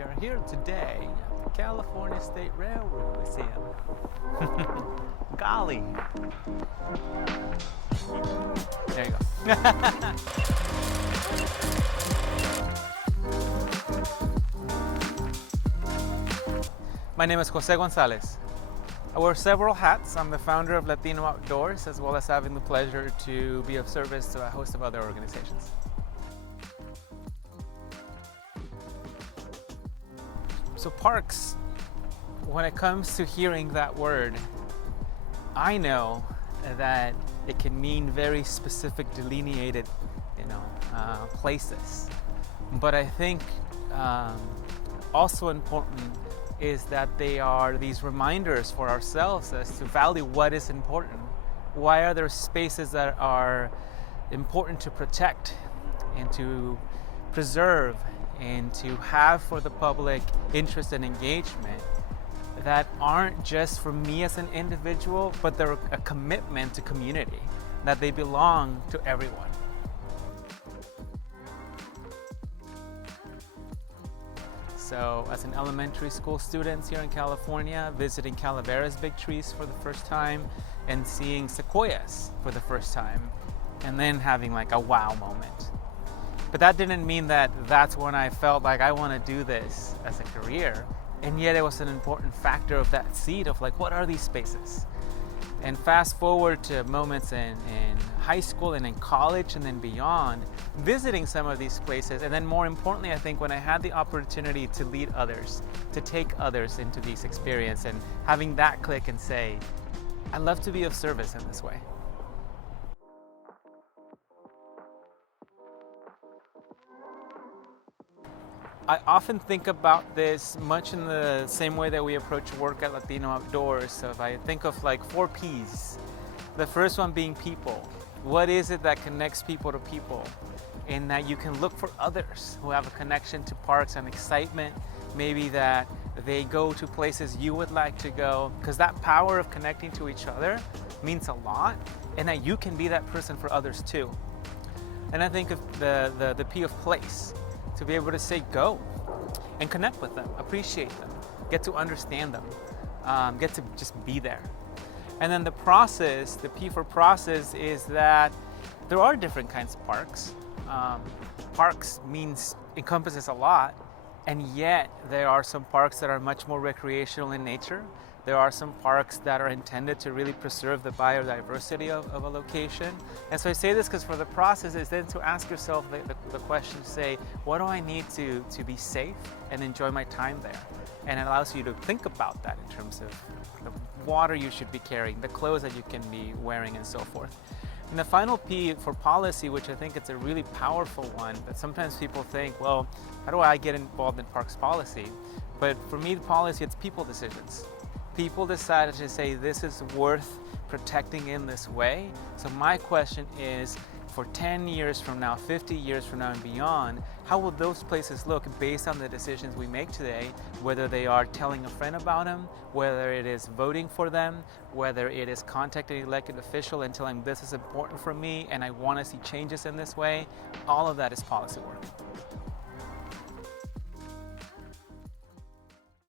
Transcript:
We are here today at the California State Railroad Museum. Golly! There you go. My name is José González. I wear several hats. I'm the founder of Latino Outdoors, as well as having the pleasure to be of service to a host of other organizations. So parks, when it comes to hearing that word, I know that it can mean very specific delineated, places. But I think also important is that they are these reminders for ourselves as to value what is important. Why are there spaces that are important to protect and to preserve and to have for the public interest and engagement that aren't just for me as an individual, but they're a commitment to community, that they belong to everyone. So as an elementary school student here in California, visiting Calaveras big trees for the first time and seeing sequoias for the first time, and then having like a wow moment. But that didn't mean that that's when I felt like I want to do this as a career. And yet it was an important factor of that seed of like, what are these spaces? And fast forward to moments in high school and in college and then beyond, visiting some of these places. And then more importantly, I think when I had the opportunity to lead others, to take others into these experiences and having that click and say, I love to be of service in this way. I often think about this much in the same way that we approach work at Latino Outdoors. So if I think of like 4 P's, the first one being people. What is it that connects people to people? And that you can look for others who have a connection to parks and excitement, maybe that they go to places you would like to go, because that power of connecting to each other means a lot, and that you can be that person for others too. And I think of the P of place. To be able to say go and connect with them, appreciate them, get to understand them, get to just be there. And then the process, the P for process, is that there are different kinds of parks. Parks encompasses a lot, and yet there are some parks that are much more recreational in nature. There are some parks that are intended to really preserve the biodiversity of a location. And so I say this because for the process is then to ask yourself the question, say, what do I need to be safe and enjoy my time there? And it allows you to think about that in terms of the water you should be carrying, the clothes that you can be wearing, and so forth. And the final P for policy, which I think it's a really powerful one, that sometimes people think, well, how do I get involved in parks policy? But for me, the policy, it's people decisions. People decided to say this is worth protecting in this way. So my question is, for 10 years from now, 50 years from now and beyond, how will those places look based on the decisions we make today, whether they are telling a friend about them, whether it is voting for them, whether it is contacting an elected official and telling them this is important for me and I want to see changes in this way. All of that is policy work.